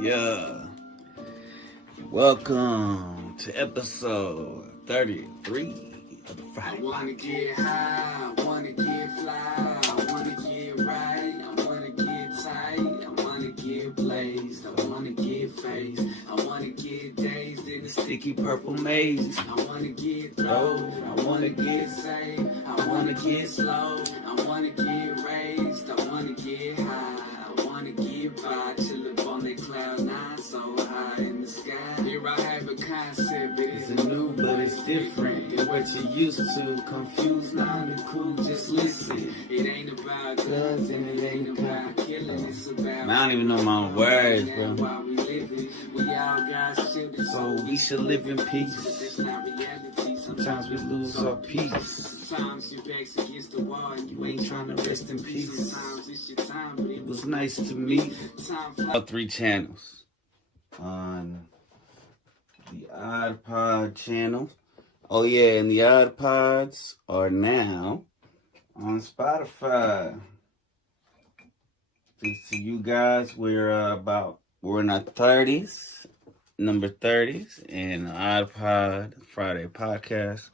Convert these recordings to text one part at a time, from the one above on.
Yeah. Welcome to episode 33 of the Friday. I wanna get high, I wanna get fly, I wanna get right, I wanna get tight, I wanna get blazed, I wanna get phased, I wanna get dazed in the Sticky purple maze. I wanna get throwed, I wanna get saved, I wanna get slow, I wanna get raised, I wanna get high, I wanna get by, chill up on that cloud nine, so high in the sky. Here I have a concept, it isn't new, but it's different than what you used to. Confused, not the cool, just listen. It ain't about guns and it ain't about killing, it's about. Man, I don't even know my own words, bro. While we living, we all got shit, So we should live in peace. it's not reality. Sometimes we lose our peace. Sometimes your back's against the wall and you ain't trying to rest in peace. Sometimes it's your time, but It was nice to meet. time flies. 3 channels on the Odd Pod channel. Oh yeah, and the Odd Pods are now on Spotify. Thanks to you guys, we're in our 30s, number 30s, and Odd Pod Friday podcast.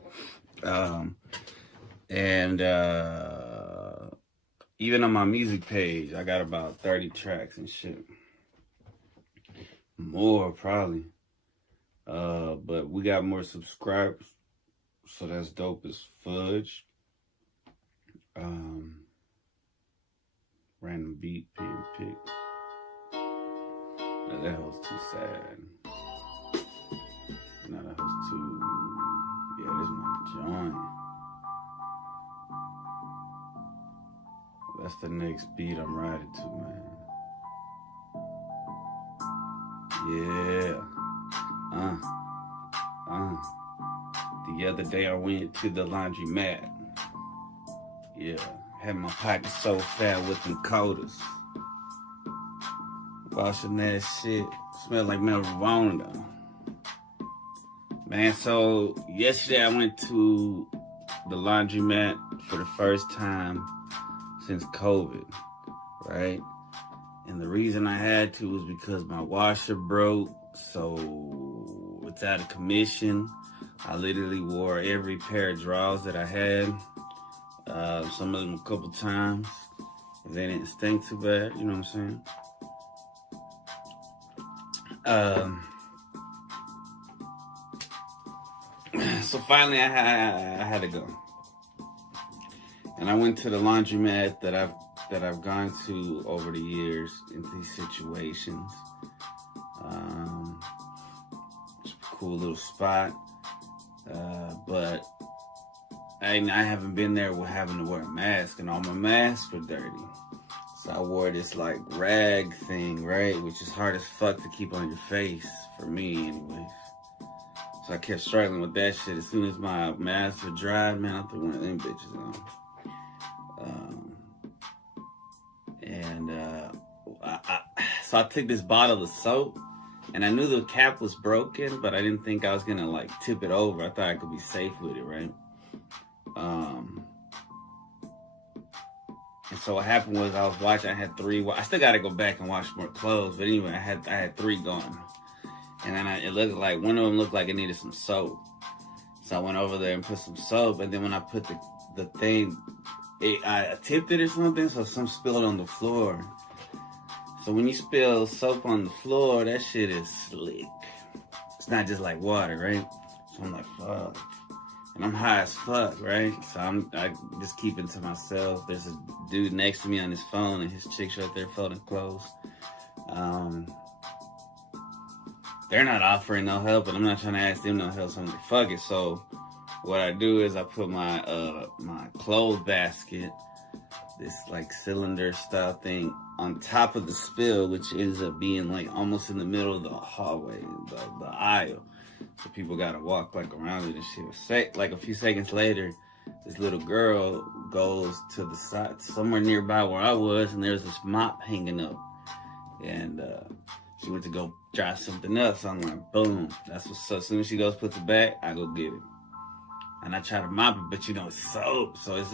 And even on my music page, I got about 30 tracks and shit. More probably. But we got more subscribers, so that's dope as fudge. Random beat being picked. No, that was too sad. No, that was too. Yeah, this is my joint. That's the next beat I'm riding to, man. Yeah. The other day I went to the laundromat. Yeah. Had my pocket so fat with them coaters. Washing that shit. Smelled like marijuana though. Man, so yesterday I went to the laundromat for the first time since COVID, right? And the reason I had to was because my washer broke, so it's out of commission. I literally wore every pair of drawers that I had, some of them a couple times. They didn't stink too bad, you know what I'm saying? So finally I had to go. And I went to the laundromat that I've gone to over the years in these situations. It's a cool little spot. But I haven't been there with having to wear a mask, and all my masks were dirty. So I wore this like rag thing, right? Which is hard as fuck to keep on your face, for me anyways. So I kept struggling with that shit. As soon as my masks were dried, man, I threw one of them bitches on. So I took this bottle of soap, and I knew the cap was broken, but I didn't think I was gonna like tip it over. I thought I could be safe with it, right? And so what happened was I was watching. I had 3. I still gotta go back and wash more clothes, but anyway, I had 3 going, and then it looked like one of them looked like it needed some soap. So I went over there and put some soap, and then when I put the thing, I tipped it or something, so some spilled on the floor. So when you spill soap on the floor, that shit is slick. It's not just like water, right? So I'm like, fuck. And I'm high as fuck, right? So I just keep it to myself. There's a dude next to me on his phone, and his chick's right there folding clothes. They're not offering no help, and I'm not trying to ask them no help, so I'm like, fuck it. So what I do is I put my my clothes basket, this like cylinder style thing, on top of the spill, which ends up being like almost in the middle of the hallway, the aisle. So people gotta walk like around it and shit. Like a few seconds later, this little girl goes to the side, somewhere nearby where I was, and there's this mop hanging up. And she went to go dry something up, so I'm like, boom. That's what's up. As soon as she goes, puts it back, I go get it. And I try to mop it, but you know, it's soap. So it's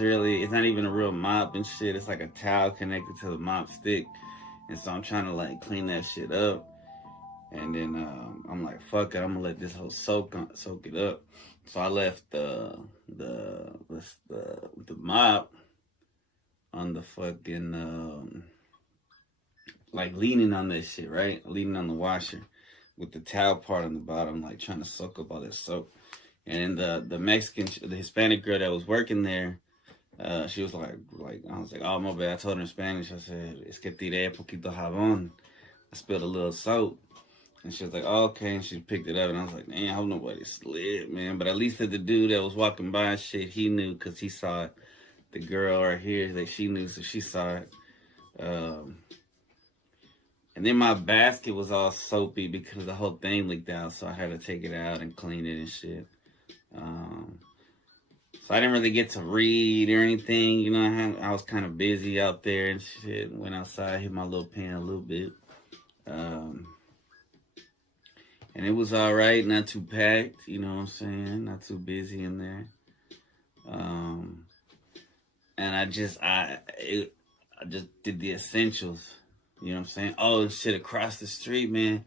not even a real mop and shit. It's like a towel connected to the mop stick. And so I'm trying to like clean that shit up. And then I'm like, fuck it, I'm gonna let this whole soak it up. So I left the mop on the fucking like leaning on that shit, right? Leaning on the washer with the towel part on the bottom, like trying to soak up all that soap. And the Mexican, the Hispanic girl that was working there, she was like, I was like, oh my bad. I told her in Spanish. I said, es que tiré poquito jabón. I spilled a little soap. And she was like, oh, okay. And she picked it up. And I was like, man, I hope nobody slid, man. But at least the dude that was walking by and shit, he knew because he saw it. The girl right here, that she knew, so she saw it. And then my basket was all soapy because the whole thing leaked out. So I had to take it out and clean it and shit. So I didn't really get to read or anything. You know, I was kind of busy out there and shit. Went outside, hit my little pen a little bit. And it was all right, not too packed, you know what I'm saying? Not too busy in there. And I just did the essentials, you know what I'm saying? Oh, and shit, across the street, man,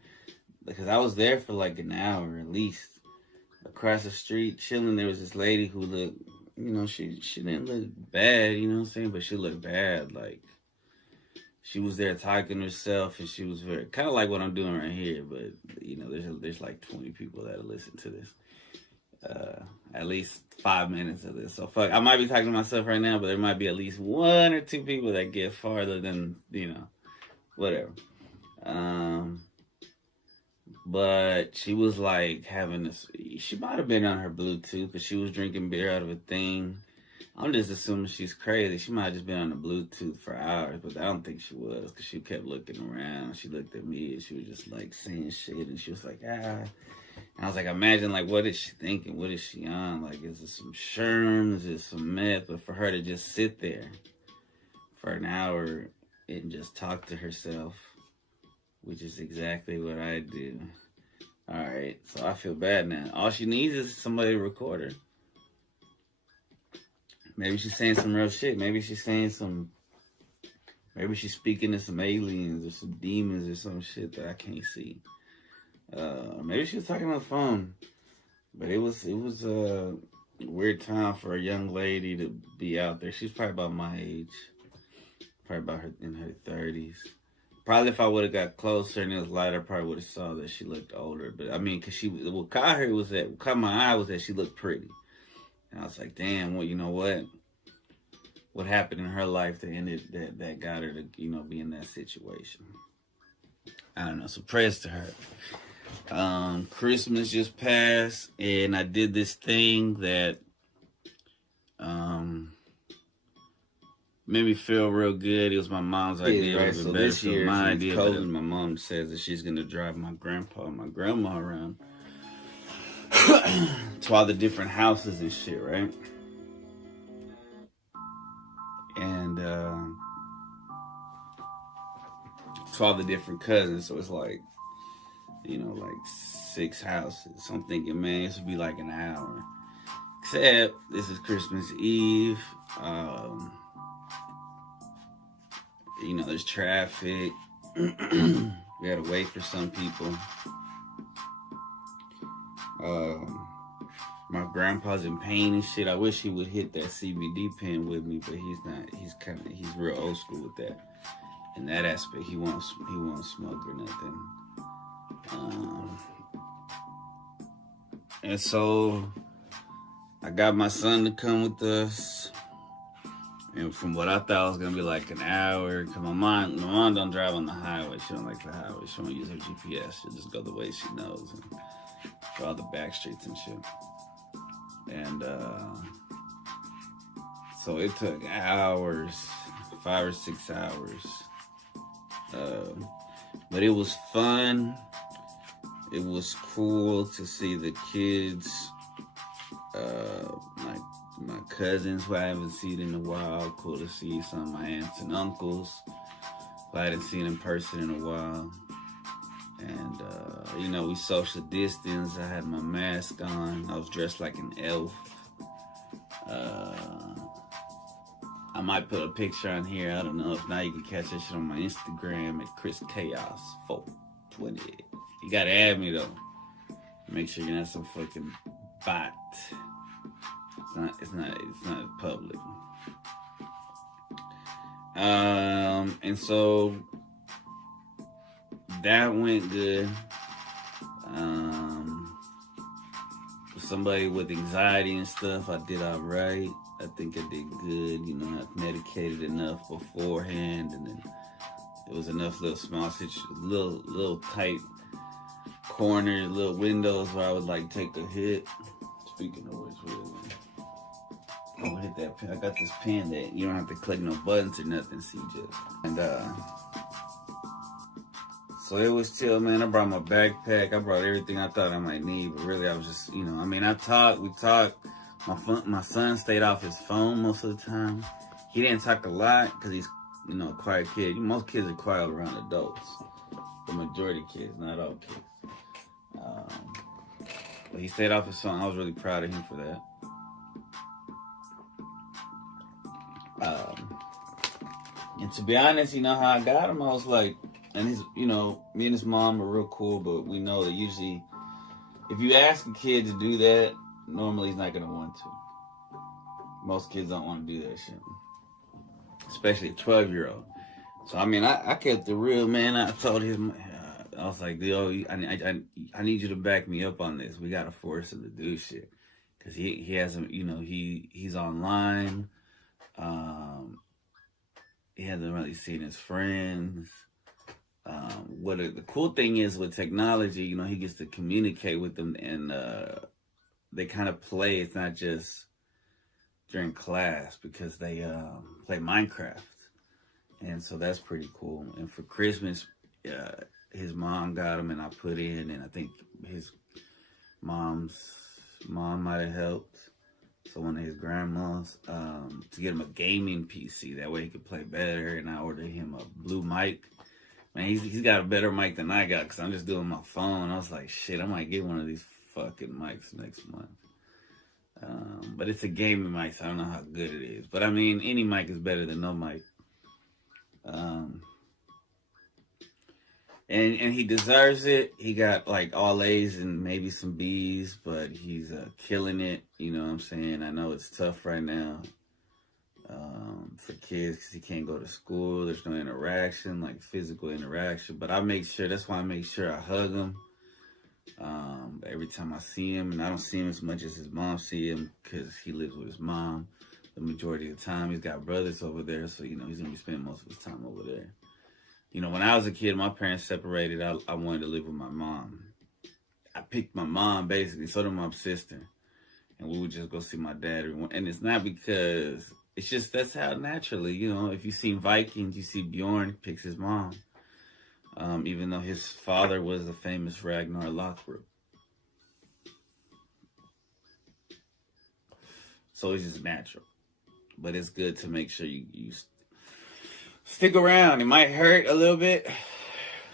because I was there for like an hour at least. Across the street, chilling, there was this lady who looked, you know, she didn't look bad, you know what I'm saying? But she looked bad, like, she was there talking to herself, and she was very kind of like what I'm doing right here. But you know, there's like 20 people that'll listen to this, at least 5 minutes of this. So fuck, I might be talking to myself right now, but there might be at least 1 or 2 people that get farther than, you know, whatever. But she was like having this. She might have been on her Bluetooth, but she was drinking beer out of a thing. I'm just assuming she's crazy. She might have just been on the Bluetooth for hours, but I don't think she was because she kept looking around. She looked at me and she was just like saying shit, and she was like, ah. And I was like, imagine, like, what is she thinking? What is she on? Like, is it some sherm? Is it some meth? But for her to just sit there for an hour and just talk to herself, which is exactly what I do. All right, so I feel bad now. All she needs is somebody to record her. Maybe she's saying some real shit. Maybe she's saying maybe she's speaking to some aliens or some demons or some shit that I can't see. Maybe she was talking on the phone. But it was a weird time for a young lady to be out there. She's probably about my age. Probably about her in her 30s. Probably if I would have got closer and it was lighter, I probably would have saw that she looked older. But I mean, cause what caught my eye was that she looked pretty. And I was like, damn, well, you know what? What happened in her life that got her to, you know, be in that situation? I don't know. So prayers to her. Christmas just passed, and I did this thing that made me feel real good. It was my mom's idea. Right? So this year, my idea, COVID, my mom says that she's gonna drive my grandpa and my grandma around to all the different houses and shit, right? And to all the different cousins. So it's like, you know, like 6 houses. So I'm thinking, man, this would be like an hour. Except this is Christmas Eve. You know, there's traffic. We gotta wait for some people. My grandpa's in pain and shit. I wish he would hit that CBD pen with me, but he's not. He's real old school with that. In that aspect, he won't smoke or nothing. And so I got my son to come with us. And from what I thought was gonna be like an hour, cause my mom don't drive on the highway. She don't like the highway. She don't use her GPS. She'll just go the way she knows and go all the back streets and shit. And so it took hours, 5 or 6 hours. But it was fun. It was cool to see the kids, my cousins who I haven't seen in a while. Cool to see some of my aunts and uncles who I hadn't seen in person in a while. And, you know, we social distance. I had my mask on. I was dressed like an elf. I might put a picture on here. I don't know if now you can catch that shit on my Instagram at Chris Chaos 420. You gotta add me though. Make sure you're not some fucking bot. It's not public. And so that went good. Somebody with anxiety and stuff, I did all right. I think I did good. You know, I medicated enough beforehand, and then there was enough little small little tight corners, little windows where I would like take a hit. Speaking of which, I'm gonna hit that pen. I got this pen that you don't have to click no buttons or nothing, CJ. And so it was chill, man. I brought my backpack. I brought everything I thought I might need, but really I was just, you know, I mean, we talked. My son stayed off his phone most of the time. He didn't talk a lot because he's, you know, a quiet kid. Most kids are quiet around adults. The majority of kids, not all kids. But he stayed off his phone. I was really proud of him for that. And to be honest, you know how I got him? I was like, and his, you know, me and his mom are real cool, but we know that usually if you ask a kid to do that, normally he's not going to want to. Most kids don't want to do that shit. Especially a 12-year-old. So, I mean, I kept it real, man. I told him, I was like, yo, I need you to back me up on this. We got to force him to do shit. Because he hasn't, you know, he's online. He hasn't really seen his friends. The cool thing is with technology, you know, he gets to communicate with them, and they kind of play. It's not just during class, because they play Minecraft, and so that's pretty cool. And for Christmas, his mom got him, and I put in, and I think his mom's mom might have helped. So one of his grandmas, to get him a gaming PC. That way he could play better. And I ordered him a blue mic. Man, he's got a better mic than I got, because I'm just doing my phone. I was like, shit, I might get one of these fucking mics next month. But it's a gaming mic, so I don't know how good it is. But I mean, any mic is better than no mic. And he deserves it. He got like all A's and maybe some B's, but he's killing it. You know what I'm saying? I know it's tough right now for kids, because he can't go to school. There's no interaction, like physical interaction. But that's why I make sure I hug him every time I see him. And I don't see him as much as his mom see him, because he lives with his mom the majority of the time. He's got brothers over there, so, you know, he's going to be spending most of his time over there. You know, when I was a kid, my parents separated. I wanted to live with my mom. I picked my mom, basically, so did my sister. And we would just go see my dad. And it's not because, it's just that's how naturally, you know, if you see Vikings, you see Bjorn picks his mom. Even though his father was the famous Ragnar Lothbrok. So it's just natural. But it's good to make sure you stick around. It might hurt a little bit,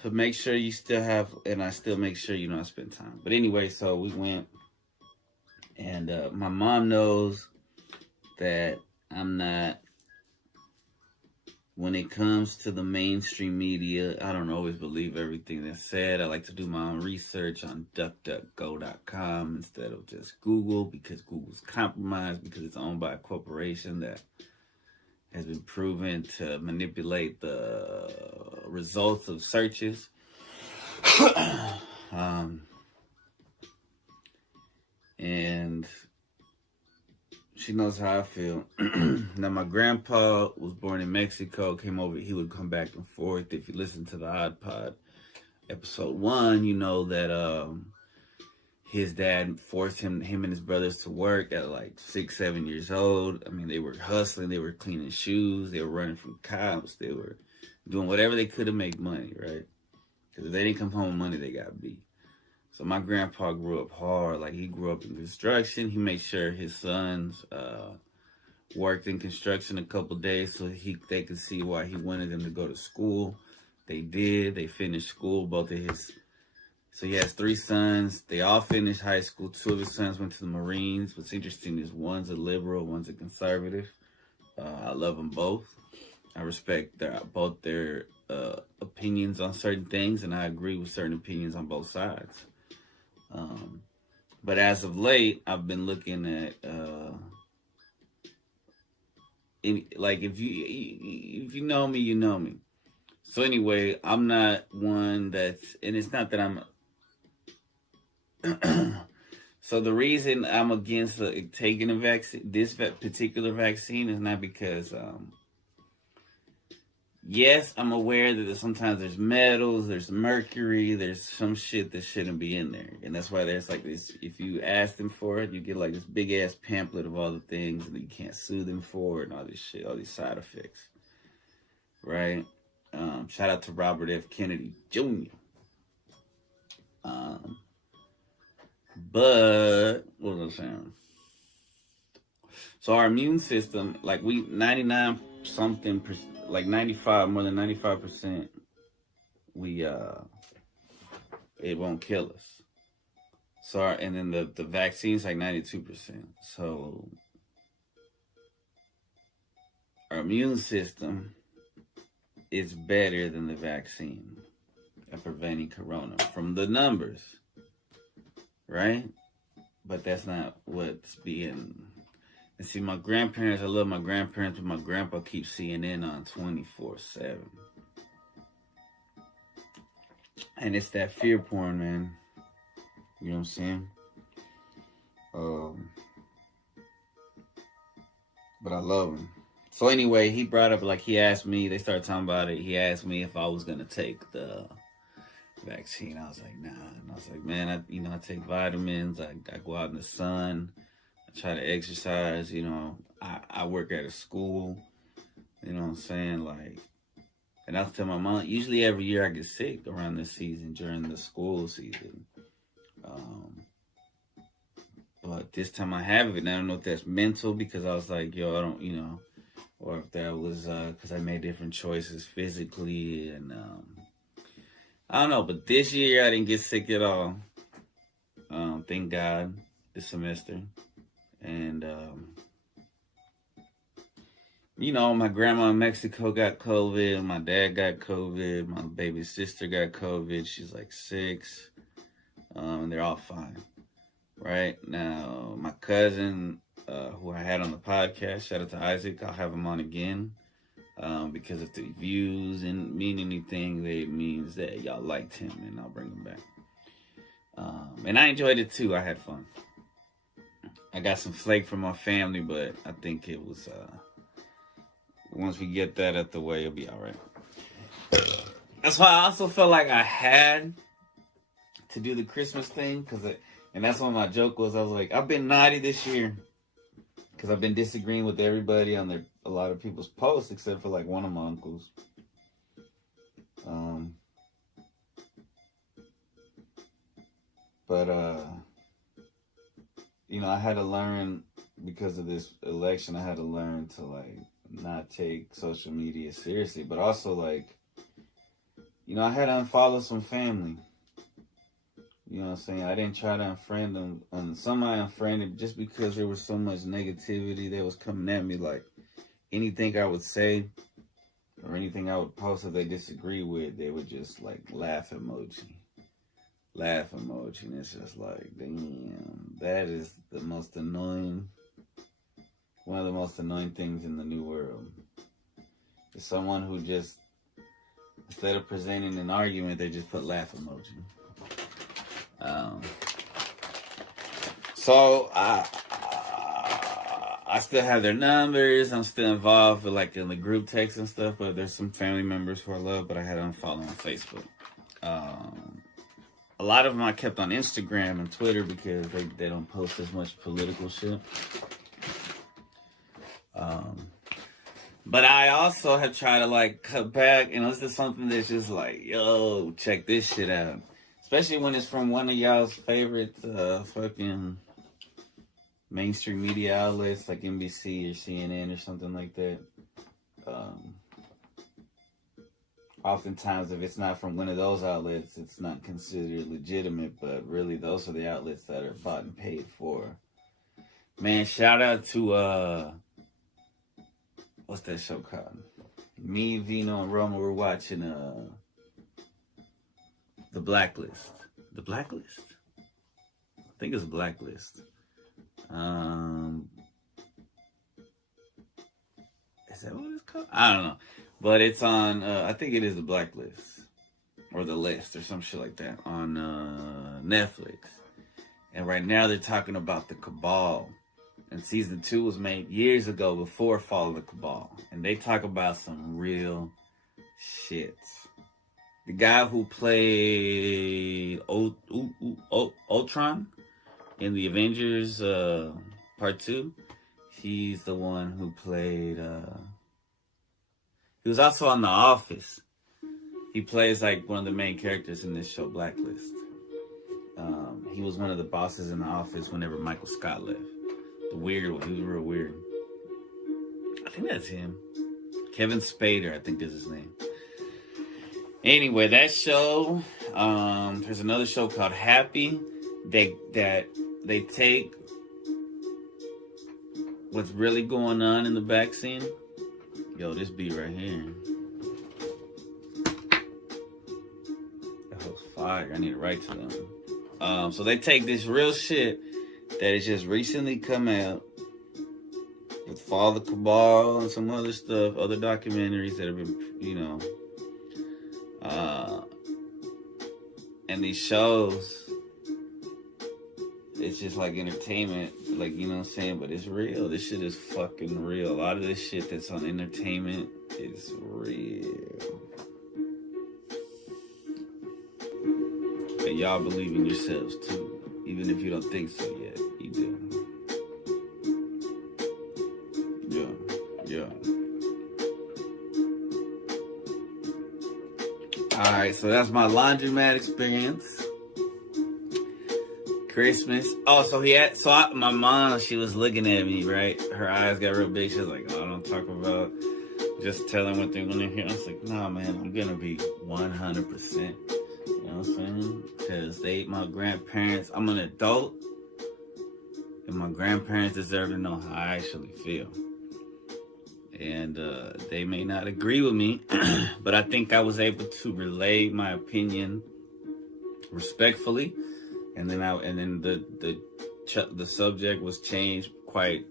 but make sure you still have, and I still make sure, you know, I spend time. But anyway, so we went, and my mom knows that I'm not, when it comes to the mainstream media, I don't always believe everything that's said. I like to do my own research on duckduckgo.com instead of just Google, because Google's compromised, because it's owned by a corporation that has been proven to manipulate the results of searches. And she knows how I feel. Now, my grandpa was born in Mexico, came over. He would come back and forth. If you listen to the Odd Pod episode 1, you know that his dad forced him and his brothers to work at like 6, 7 years old. I mean, they were hustling. They were cleaning shoes. They were running from cops. They were doing whatever they could to make money, right? Because if they didn't come home with money, they got beat. So my grandpa grew up hard. Like, he grew up in construction. He made sure his sons worked in construction a couple days so they could see why he wanted them to go to school. They did. They finished school. So he has 3 sons. They all finished high school. 2 of his sons went to the Marines. What's interesting is one's a liberal, one's a conservative. I love them both. I respect both their opinions on certain things, and I agree with certain opinions on both sides. But as of late, I've been looking at like if you know me, you know me. So anyway, I'm not one that's, and it's not that I'm. So the reason I'm against taking a vaccine, this particular vaccine, is not because yes, I'm aware that sometimes there's metals, there's mercury, there's some shit that shouldn't be in there. And that's why there's like this, if you ask them for it, you get like this big ass pamphlet of all the things that you can't sue them for and all this shit, all these side effects. Right? Shout out to Robert F. Kennedy Jr. But, what was I saying? So our immune system, like 99 something, like 95, more than 95%, it won't kill us. So, and then the vaccine's like 92%. So, our immune system is better than the vaccine at preventing corona from the numbers, right? But that's not what's being. And see, my grandparents, I love my grandparents, but my grandpa keeps CNN on 24/7. And it's that fear porn, man. You know what I'm saying? But I love him. So anyway, he brought up, like, he asked me, they started talking about it. He asked me if I was going to take the vaccine. I was like, nah. And I was like, man, I take vitamins. I go out in the sun. I try to exercise. I work at a school. You know what I'm saying? Like, and I was telling my mom, usually every year I get sick around this season, during the school season. But this time I have it, and I don't know if that's mental, because I was like, yo, I don't, or if that was because I made different choices physically, and I don't know. But this year I didn't get sick at all. Thank God, this semester. And my grandma in Mexico got COVID. My dad got COVID. My baby sister got COVID. She's like 6. And they're all fine. Right now, my cousin, who I had on the podcast, shout out to Isaac. I'll have him on again, because if the views didn't mean anything, it means that y'all liked him, and I'll bring him back. And I enjoyed it too. I had fun. I got some flake from my family, but I think it was, once we get that out the way, it'll be all right. That's why I also felt like I had to do the Christmas thing, and that's what my joke was. I was like, I've been naughty this year because I've been disagreeing with everybody on a lot of people's posts, except for like one of my uncles. But I had to learn, because of this election, I had to learn to like not take social media seriously, but also like, I had to unfollow some family. You know what I'm saying? I didn't try to unfriend them. And some I unfriended just because there was so much negativity that was coming at me. Like, anything I would say or anything I would post that they disagree with, they would just like laugh emoji. And it's just like, damn, that is the most annoying, one of the most annoying things in the new world. Is someone who just, instead of presenting an argument, they just put laugh emoji. So I still have their numbers. I'm still involved with in the group text and stuff, but there's some family members who I love, but I had to unfollow on Facebook. A lot of them I kept on Instagram and Twitter because they don't post as much political shit. But I also have tried to cut back, and this is something that's just yo, check this shit out. Especially when it's from one of y'all's favorite fucking mainstream media outlets like NBC or CNN or something like that. Oftentimes, if it's not from one of those outlets, it's not considered legitimate, but really those are the outlets that are bought and paid for. Man, shout out to, what's that show called? Me, Vino, and Roma were watching The Blacklist. The Blacklist? I think it's Blacklist. Is that what it's called? I don't know. But it's on, I think it is The Blacklist. Or The List or some shit like that on Netflix. And right now they're talking about the Cabal. And season 2 was made years ago before Fall of the Cabal. And they talk about some real shit. The guy who played Ultron in the Avengers Part 2, he's the one who played... he was also on The Office. He plays like one of the main characters in this show, Blacklist. He was one of the bosses in The Office whenever Michael Scott left. The weird one. He was real weird. I think that's him. Kevin Spader, I think is his name. Anyway, that show, there's another show called Happy that they take what's really going on in the back scene. Yo, this beat right here. That was fire. I need to write to them. So they take this real shit that has just recently come out with Fall of the Cabal and some other stuff, other documentaries that have been, you know, and these shows, it's just like entertainment, like, you know what I'm saying, but it's real. This shit is fucking real. A lot of this shit that's on entertainment is real. And y'all believe in yourselves too, even if you don't think so yet. You do. Yeah. Alright, so that's my laundromat experience. Christmas. Oh, my mom, she was looking at me, right? Her eyes got real big. She was like, oh, don't talk about, just tell them what they're going to hear. I was like, nah, man, I'm going to be 100%. You know what I'm saying? Because my grandparents, I'm an adult, and my grandparents deserve to know how I actually feel. And they may not agree with me, but I think I was able to relay my opinion respectfully. And then the subject was changed quite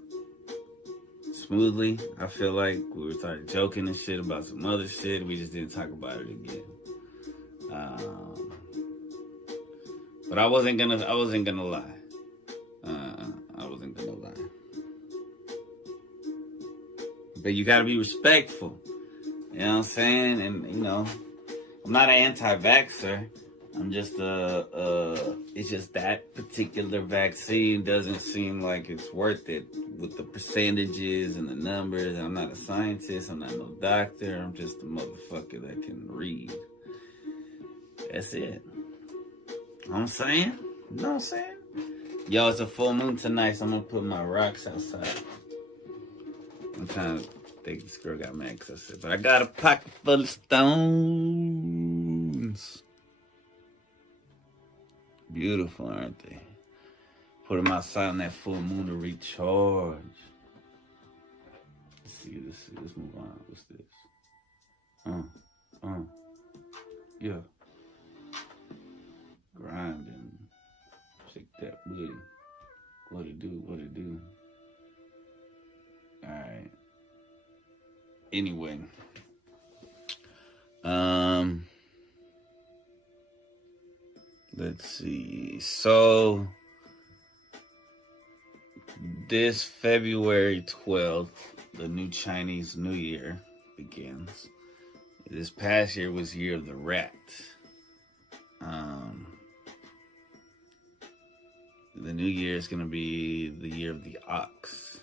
smoothly. I feel like we started joking and shit about some other shit. We just didn't talk about it again. But I wasn't gonna lie. I wasn't gonna lie. But you gotta be respectful. You know what I'm saying? And you know, I'm not an anti-vaxxer. I'm just it's just that particular vaccine doesn't seem like it's worth it with the percentages and the numbers. I'm not a scientist. I'm not no doctor. I'm just a motherfucker that can read. That's it. You know what I'm saying? You know what I'm saying? Yo, it's a full moon tonight, so I'm gonna put my rocks outside. I'm trying to think this girl got mad because I said, but I got a pocket full of stones. Beautiful, aren't they? Put them outside on that full moon to recharge. Let's see. Let's move on. What's this? Yeah. Grinding. Shake that booty. What it do? Alright. Anyway. Let's see. So this February 12th, the new Chinese New Year begins. This past year was Year of the Rat. The new year is going to be the Year of the Ox,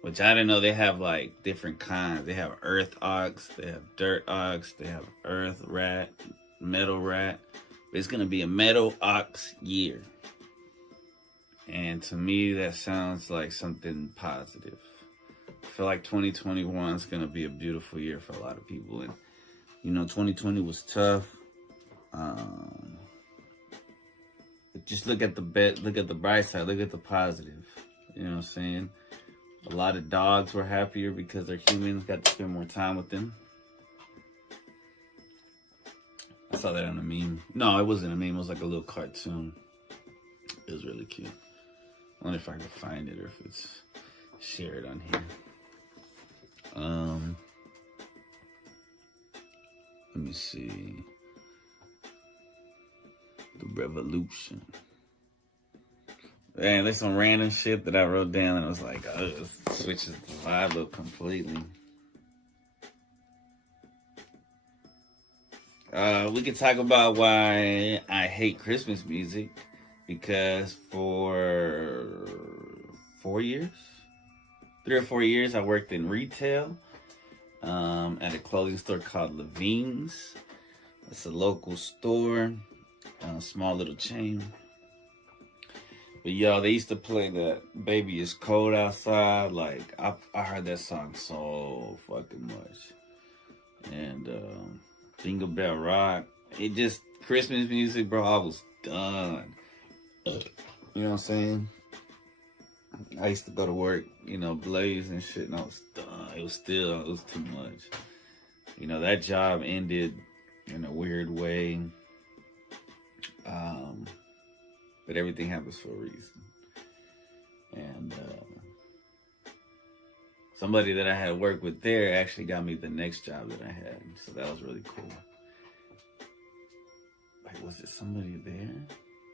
which I didn't know they have like different kinds. They have Earth Ox, they have Dirt Ox, they have Earth Rat, Metal Rat. It's going to be a Metal Ox year. And to me, that sounds like something positive. I feel like 2021 is going to be a beautiful year for a lot of people. And, you know, 2020 was tough. But just look at the bright side, look at the positive. You know what I'm saying? A lot of dogs were happier because their humans got to spend more time with them. saw that on a meme. No, it wasn't a meme. It was like a little cartoon. It was really cute. I wonder if I can find it or if it's shared on here. Let me see. The Revolution. Man, there's some random shit that I wrote down and I was like, oh, it switches the vibe up completely. We can talk about why I hate Christmas music, because for 3 or 4 years, I worked in retail at a clothing store called Levine's. It's a local store, a small little chain. But yo, they used to play that "Baby It's Cold Outside." Like I heard that song so fucking much, and Jingle Bell Rock. It just Christmas music, bro. I was done. You know what I'm saying? I used to go to work, you know, blaze and shit, and I was done. It was too much. You know, that job ended in a weird way. But everything happens for a reason. And somebody that I had worked with there actually got me the next job that I had. So that was really cool. Like, was it somebody there?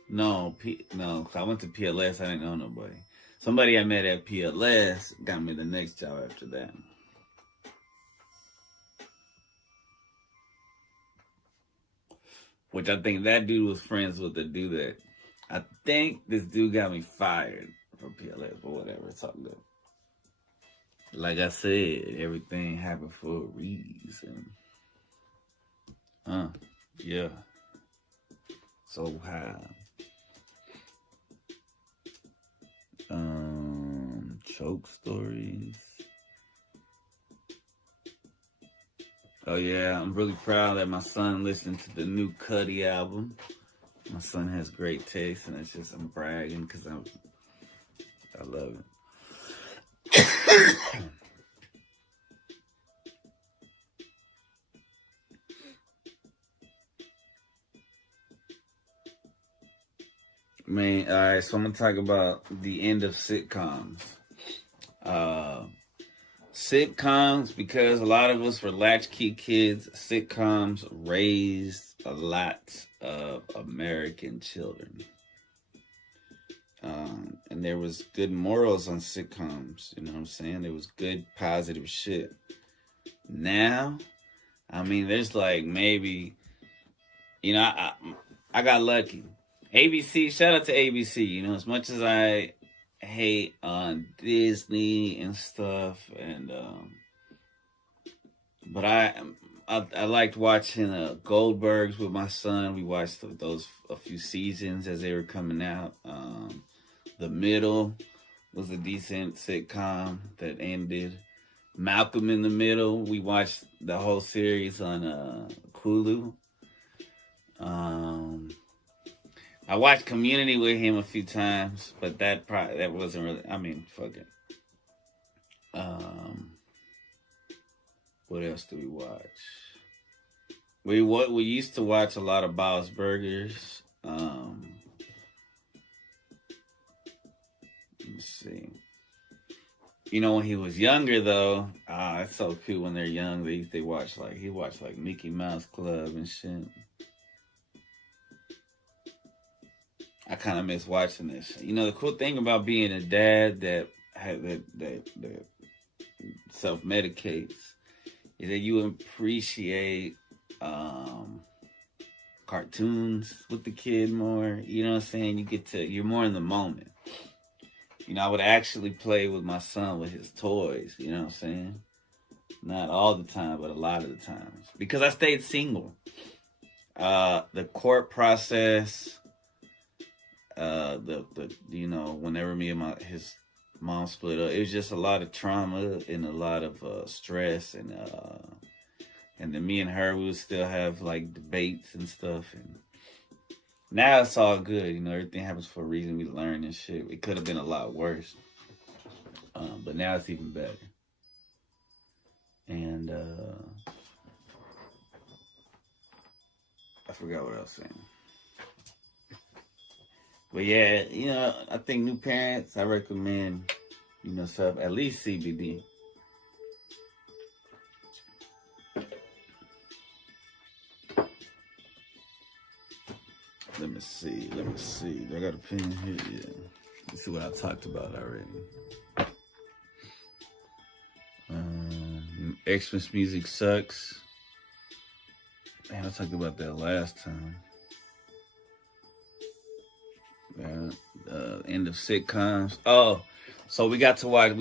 No, I went to PLS. I didn't know nobody. Somebody I met at PLS got me the next job after that. Which I think that dude was friends with the dude that... I think this dude got me fired from PLS, but whatever. It's all good. Like I said, everything happened for a reason. Yeah. So how? Choke stories. Oh yeah, I'm really proud that my son listened to the new Cudi album. My son has great taste, and it's just, I'm bragging because I love it. Man, all right, so I'm going to talk about the end of sitcoms. Sitcoms, because a lot of us were latchkey kids, sitcoms raised a lot of American children. And there was good morals on sitcoms, you know what I'm saying? There was good, positive shit. Now, I mean, there's like maybe, you know, I got lucky. ABC, shout out to ABC, you know, as much as I hate on Disney and stuff, and but I liked watching Goldbergs with my son. We watched those a few seasons as they were coming out. The Middle was a decent sitcom that ended. Malcolm in the Middle, we watched the whole series on Hulu. I watched Community with him a few times, but that wasn't really. I mean, fuck it. What else do we watch? We used to watch a lot of Bob's Burgers. Let's see. You know, when he was younger, though, it's so cute when they're young. He watched like Mickey Mouse Club and shit. I kind of miss watching this. You know, the cool thing about being a dad that self-medicates is that you appreciate cartoons with the kid more. You know what I'm saying? You're more in the moment. You know, I would actually play with my son with his toys. You know what I'm saying? Not all the time, but a lot of the times. Because I stayed single. The court process, you know, whenever me and his mom split up, it was just a lot of trauma and a lot of stress, and then me and her, we would still have like debates and stuff, and now it's all good. You know, everything happens for a reason. We learn and shit. It could have been a lot worse, but now it's even better. And I forgot what I was saying. But yeah, you know, I think new parents, I recommend, you know, stuff, at least CBD. Let me see. I got a pen here. Yeah. Let's see what I talked about already. Xmas music sucks. Man, I talked about that last time. End of sitcoms. Oh, so we got to watch,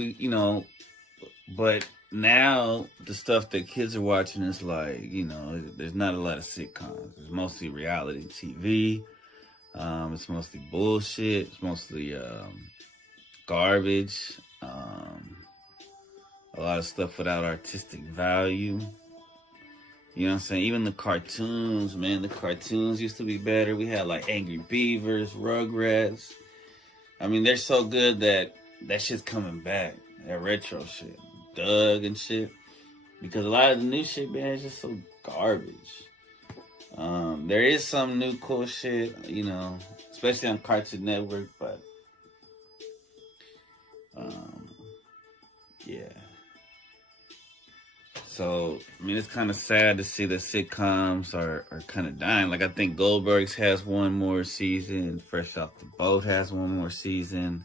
but now the stuff that kids are watching is like, you know, there's not a lot of sitcoms. It's mostly reality TV. It's mostly bullshit. It's mostly garbage. A lot of stuff without artistic value. You know what I'm saying? Even the cartoons, man, the cartoons used to be better. We had like Angry Beavers, Rugrats. I mean, they're so good that shit's coming back. That retro shit. Doug and shit. Because a lot of the new shit, man, is just so garbage. There is some new cool shit, you know, especially on Cartoon Network, but yeah. So, I mean, it's kind of sad to see that sitcoms are kind of dying. Like, I think Goldberg's has one more season. Fresh Off the Boat has one more season.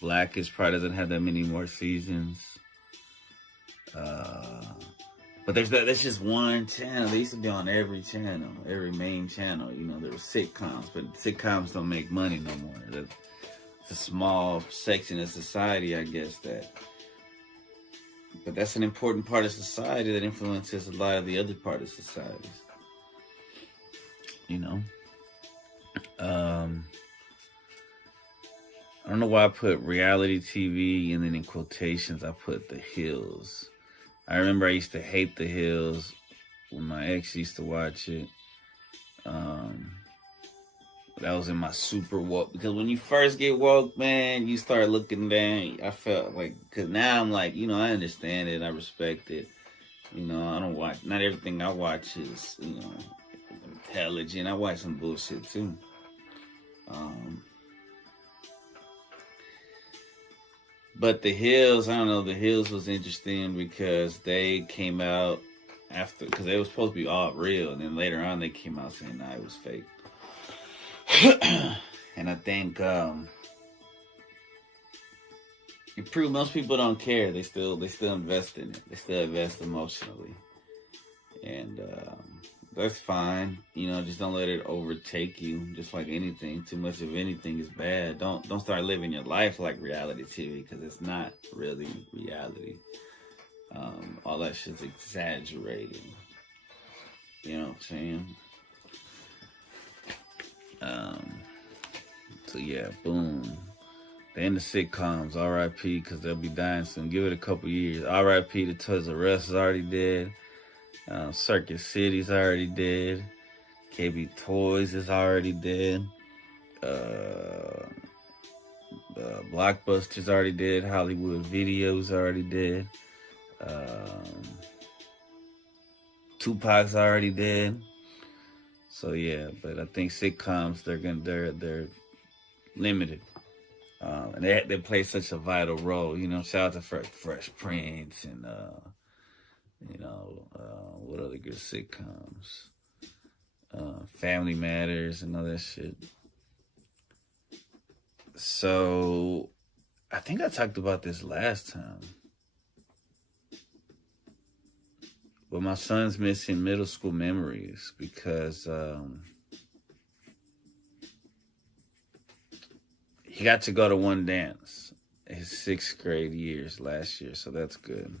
Blackish probably doesn't have that many more seasons. But there's just one channel. They used to be on every channel, every main channel. You know, there were sitcoms, but sitcoms don't make money no more. It's a small section of society, I guess, but that's an important part of society that influences a lot of the other part of societies. You know? I don't know why I put reality TV and then in quotations I put The Hills. I remember I used to hate The Hills when my ex used to watch it. That was in my super woke, because when you first get woke, man, you start looking down. I felt like, because now I'm like, you know, I understand it, I respect it. You know, I don't watch, not everything I watch is, you know, intelligent. I watch some bullshit too. But The Hills, I don't know, The Hills was interesting because they came out after, because they were supposed to be all real, and then later on they came out saying, nah, it was fake. And I think it proved most people don't care. They still invest in it. They still invest emotionally, and that's fine. You know, just don't let it overtake you. Just like anything, too much of anything is bad. Don't start living your life like reality TV, because it's not really reality. All that shit's exaggerated. You know what I'm saying? So yeah, boom. The end of sitcoms, R.I.P. because they'll be dying soon. Give it a couple years. R.I.P. to Toys R Us is already dead. Circuit City's already dead. KB Toys is already dead. Blockbuster's already dead. Hollywood Video's already dead. Tupac's already dead. So yeah, but I think sitcoms they're limited, and they play such a vital role. You know, shout out to Fresh Prince and what other good sitcoms, Family Matters and all that shit. So I think I talked about this last time, but my son's missing middle school memories because he got to go to one dance his 6th grade years last year, so that's good.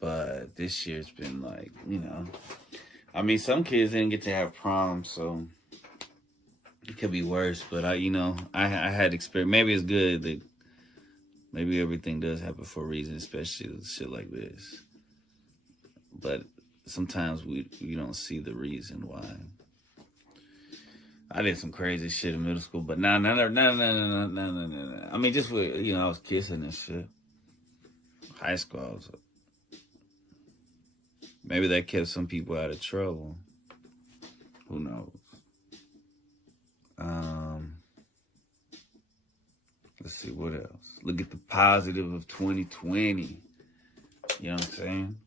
But this year's been like, you know, I mean, some kids didn't get to have prom, so it could be worse. But I had experience. Maybe it's good that maybe everything does happen for a reason, especially with shit like this. But sometimes we don't see the reason why. I did some crazy shit in middle school, but no. I mean, just with, you know, I was kissing and shit. High school, Maybe that kept some people out of trouble. Who knows? Let's see, what else? Look at the positive of 2020. You know what I'm saying?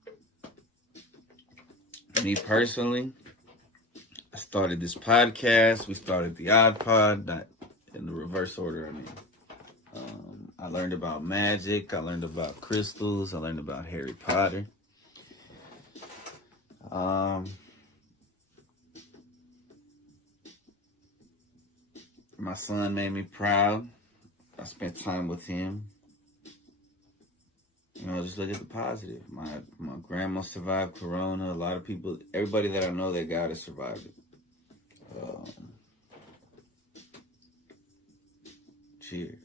Me personally, I started this podcast. We started the Odd Pod, not in the reverse order, I mean. I learned about magic. I learned about crystals. I learned about Harry Potter. My son made me proud. I spent time with him. You know, just look at the positive. My grandma survived Corona. A lot of people, everybody that I know that got it survived it. Cheers.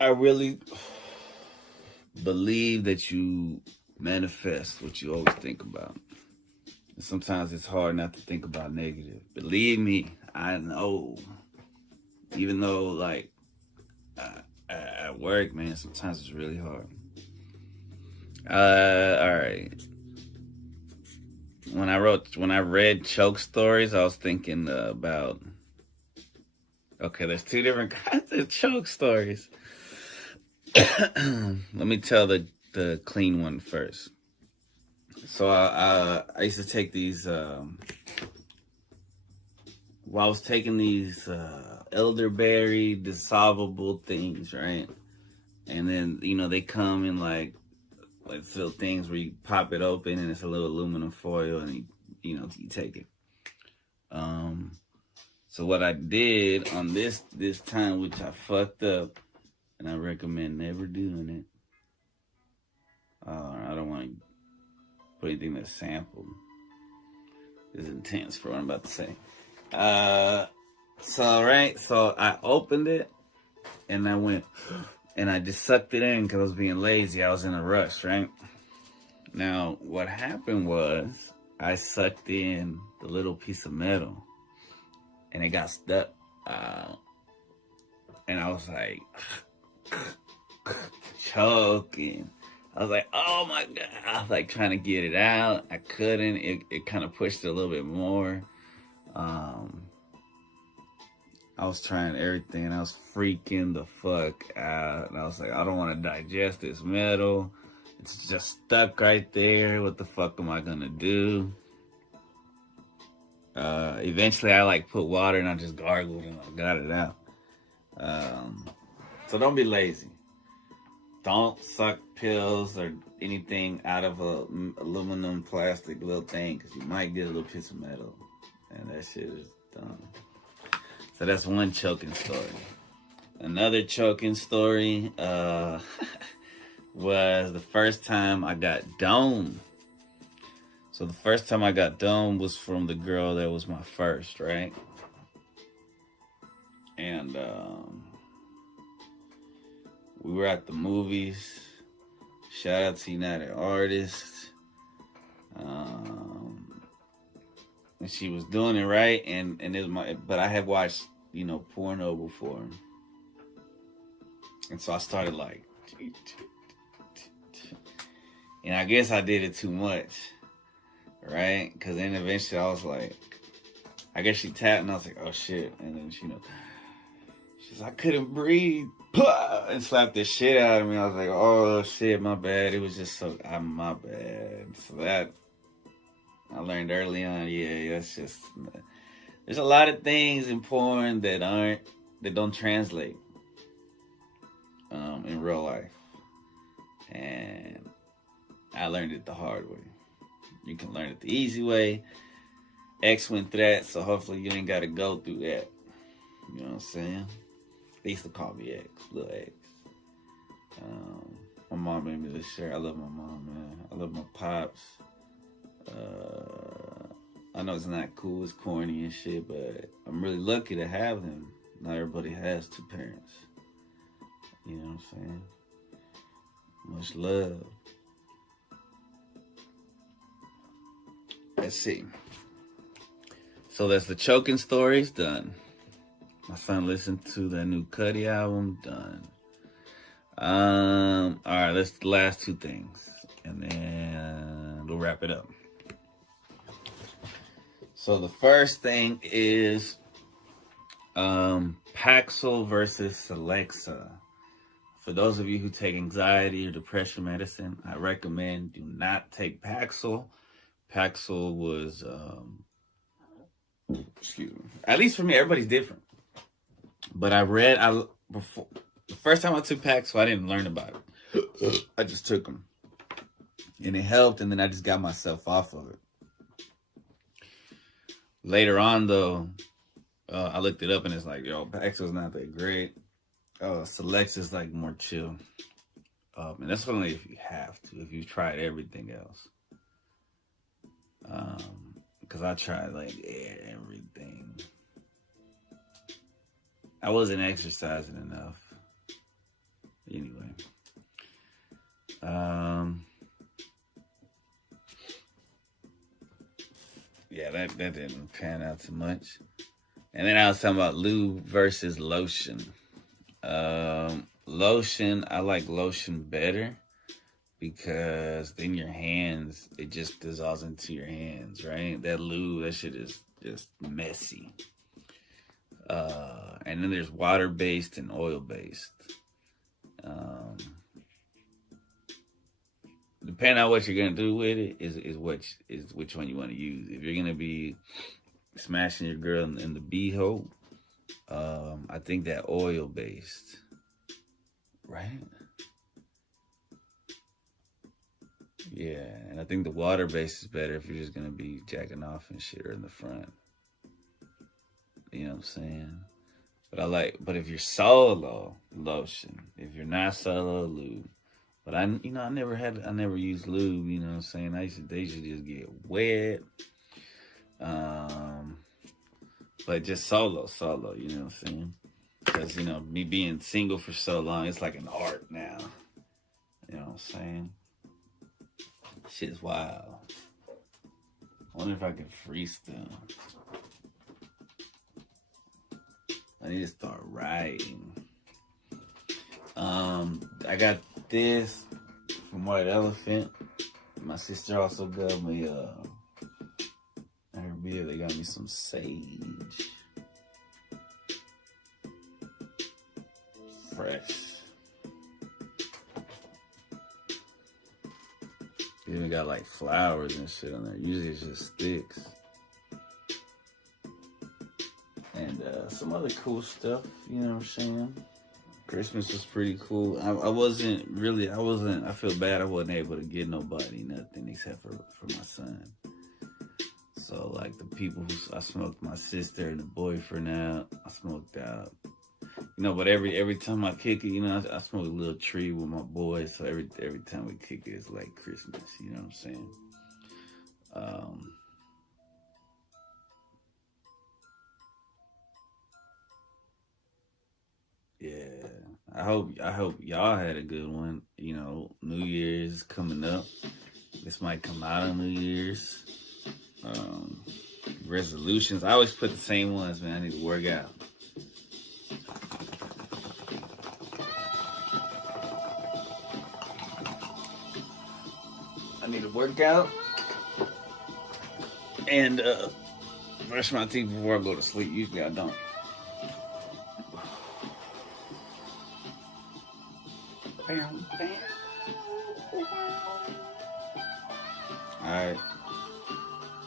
I really believe that you manifest what you always think about. And sometimes it's hard not to think about negative. Believe me, I know. Even though, like, at work, man, sometimes it's really hard. All right. When I read choke stories, I was thinking about. Okay, there's two different kinds of choke stories. Let me tell the clean one first. So I used to take these. Well, I was taking these elderberry dissolvable things, right? And then they come in like little things where you pop it open and it's a little aluminum foil and you take it. So what I did on this time, which I fucked up, and I recommend never doing it. I don't want to put anything that's sampled. It's intense for what I'm about to say. So I opened it and I went and I just sucked it in because I was being lazy. I was in a rush, right? Now, what happened was I sucked in the little piece of metal and it got stuck. And I was like choking. I was like, oh my God. I was like trying to get it out. I couldn't. It kind of pushed it a little bit more. I was trying everything and I was freaking the fuck out. And I was like, I don't want to digest this metal. It's just stuck right there. What the fuck am I gonna do? Eventually I put water and I just gargled and I got it out. So don't be lazy. Don't suck pills or anything out of a aluminum plastic little thing because you might get a little piece of metal. And that shit is dumb. So that's one choking story. Another choking story was the first time I got dome. So the first time I got dome was from the girl that was my first, right? And we were at the movies. Shout out to United Artists. And she was doing it right, and it was but I had watched, porno before. And so I started and I guess I did it too much, right? Because then eventually I was like, I guess she tapped and I was like, oh shit. And then she's like, I couldn't breathe. And slapped the shit out of me. I was like, oh shit, my bad. It was just my bad. So that, I learned early on, that's just, there's a lot of things in porn that don't translate in real life. And I learned it the hard way. You can learn it the easy way. X went through that, so hopefully you ain't got to go through that. You know what I'm saying? They used to call me X, Lil X. My mom made me this shirt. I love my mom, man. I love my pops. I know it's not cool, it's corny and shit, but I'm really lucky to have them. Not everybody has two parents. You know what I'm saying? Much love. Let's see. So that's the choking stories done. My son listened to the new Cuddy album done. All right, let's the last two things, and then we'll wrap it up. So the first thing is Paxil versus Celexa. For those of you who take anxiety or depression medicine, I recommend do not take Paxil. Paxil was, excuse me. At least for me, everybody's different. But before the first time I took Paxil, I didn't learn about it. I just took them, and it helped. And then I just got myself off of it. Later on, though, I looked it up, and it's like, yo, Paxil's not that great. Selexa's like more chill. And that's only if you have to, if you've tried everything else. Because I tried like everything. I wasn't exercising enough. Anyway. Yeah, that didn't pan out too much. And then I was talking about lube versus lotion. Lotion, I like lotion better because then your hands, it just dissolves into your hands, right? That lube, that shit is just messy. And then there's water-based and oil-based. Depending on what you're gonna do with it is which one you want to use. If you're gonna be smashing your girl in the beehole, I think that oil-based, right? Yeah, and I think the water-based is better if you're just gonna be jacking off and shit or in the front. You know what I'm saying? But if you're solo, lotion. If you're not solo, lube. But I never used lube, you know what I'm saying? They should just get wet. But just solo, you know what I'm saying? Because, me being single for so long, it's like an art now. You know what I'm saying? Shit's wild. I wonder if I can freestyle. I need to start writing. I got this from White Elephant. My sister also got me her beer, they got me some sage. Fresh. They even got like flowers and shit on there. Usually it's just sticks. And some other cool stuff, you know what I'm saying? Christmas was pretty cool. I feel bad I wasn't able to get nobody nothing except for my son. So like the people I smoked my sister and the boyfriend out, I smoked out. But every time I kick it, I smoke a little tree with my boys. So every time we kick it, it's like Christmas, you know what I'm saying? Yeah, I hope y'all had a good one. New Year's coming up. This might come out on New Year's. Resolutions. I always put the same ones, man. I need to work out. I need to work out and brush my teeth before I go to sleep. Usually I don't. Alright.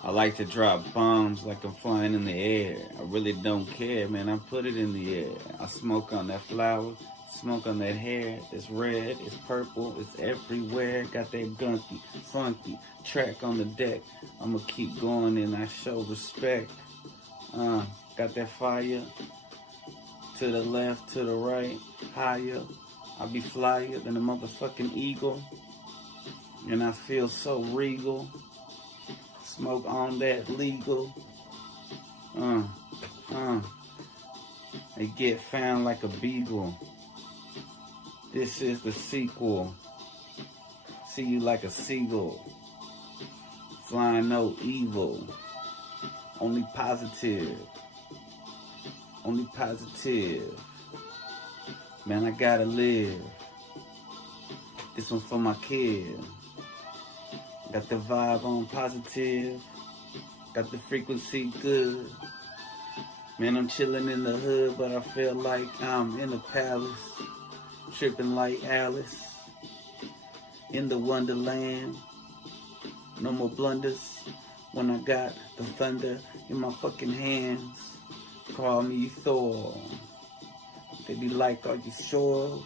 I like to drop bombs like I'm flying in the air. I really don't care, man. I put it in the air. I smoke on that flower, smoke on that hair. It's red, it's purple, it's everywhere. Got that gunky, funky track on the deck. I'ma keep going and I show respect. Got that fire. To the left, to the right, higher. I be flyer than a motherfucking eagle. And I feel so regal. Smoke on that legal. They get found like a beagle. This is the sequel. See you like a seagull. Flying no evil. Only positive. Only positive. Man, I gotta live. This one's for my kid. Got the vibe on positive. Got the frequency good. Man, I'm chilling in the hood, but I feel like I'm in a palace. Tripping like Alice. In the Wonderland. No more blunders. When I got the thunder in my fucking hands. Call me Thor. They be like, are you sure?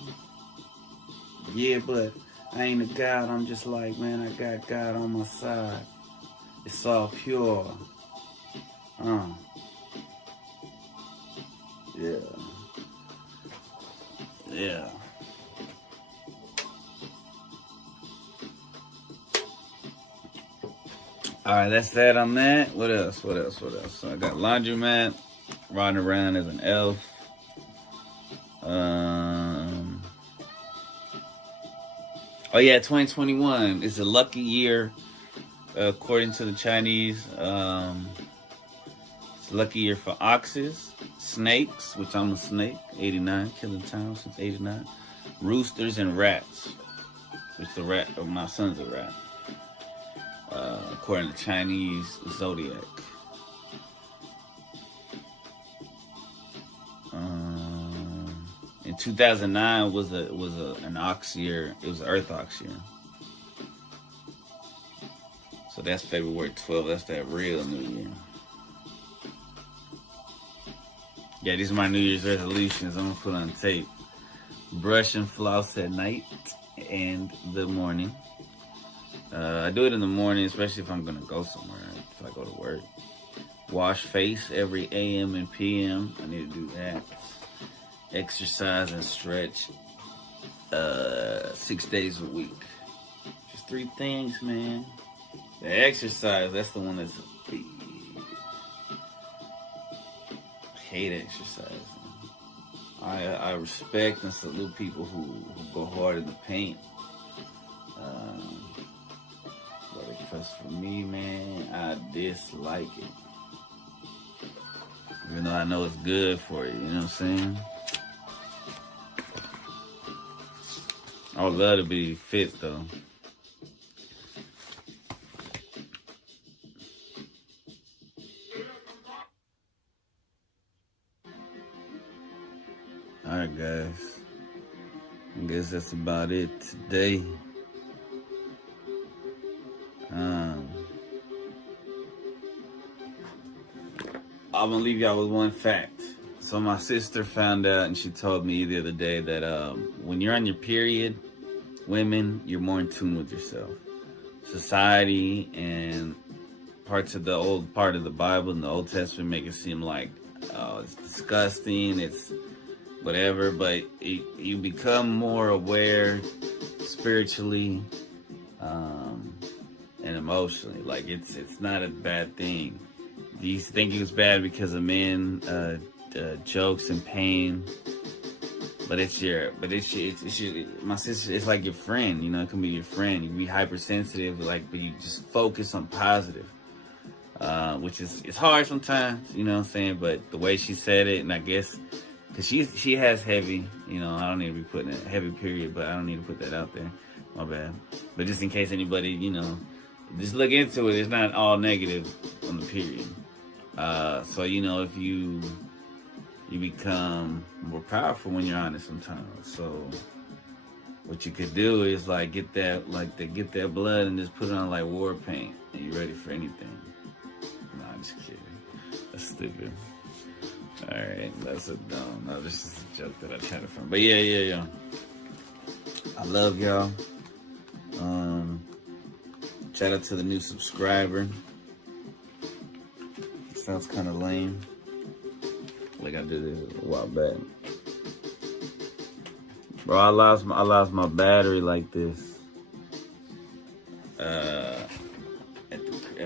Yeah, but I ain't a god. I'm just like, man, I got God on my side. It's all pure. Yeah. Yeah. Alright, that's that on that. What else? So I got laundromat, riding around as an elf. Oh yeah, 2021 is a lucky year, according to the Chinese. It's a lucky year for oxes, snakes, which I'm a snake, 89, killing time since 89. Roosters and rats, which my son's a rat. According to Chinese zodiac. In 2009 was an ox year. It was an Earth ox year. So that's February 12th. That's that real New Year. Yeah, these are my New Year's resolutions. I'm gonna put on tape. Brush and floss at night and the morning. I do it in the morning, especially if I'm gonna go somewhere. If I go to work. Wash face every AM and PM. I need to do that. Exercise and stretch 6 days a week. Just 3 things, man. The exercise, that's the one that's big. I hate exercise. I respect and salute people who go hard in the paint. But for me, man, I dislike it. Even though I know it's good for you, you know what I'm saying? I would love to be fit, though. Alright, guys. I guess that's about it today. I'm gonna leave y'all with one fact. So my sister found out, and she told me the other day that when you're on your period, women, you're more in tune with yourself. Society and parts of the old part of the Bible and the Old Testament make it seem like, oh, it's disgusting, it's whatever, but you become more aware spiritually and emotionally. Like it's not a bad thing. You used to think it was bad because of men jokes and pain, but it's your my sister. It's like your friend, you know. It can be your friend. You can be hypersensitive, like, but you just focus on positive, which is it's hard sometimes, you know what I'm saying. But the way she said it, and I guess because she has heavy, you know, I don't need to be putting a heavy period, but I don't need to put that out there. My bad. But just in case anybody, you know, just look into it. It's not all negative on the period. So, you know, if you become more powerful when you're honest sometimes. So what you could do is like get that blood and just put it on like war paint and you're ready for anything. No, I'm just kidding. That's stupid. Alright, that's a dumb. No, this is a joke that I tried to find. But yeah. I love y'all. Shout out to the new subscriber. Sounds kind of lame. Like I did this a while back. Bro, I lost my battery like this. At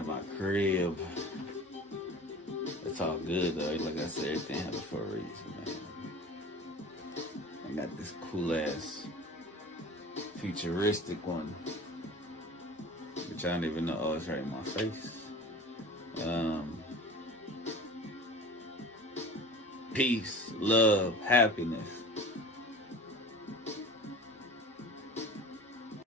my crib. It's all good though. Like I said, everything happened for a reason, man. I got this cool ass futuristic one. Which I don't even know. Oh, it's right in my face. Peace, love, happiness.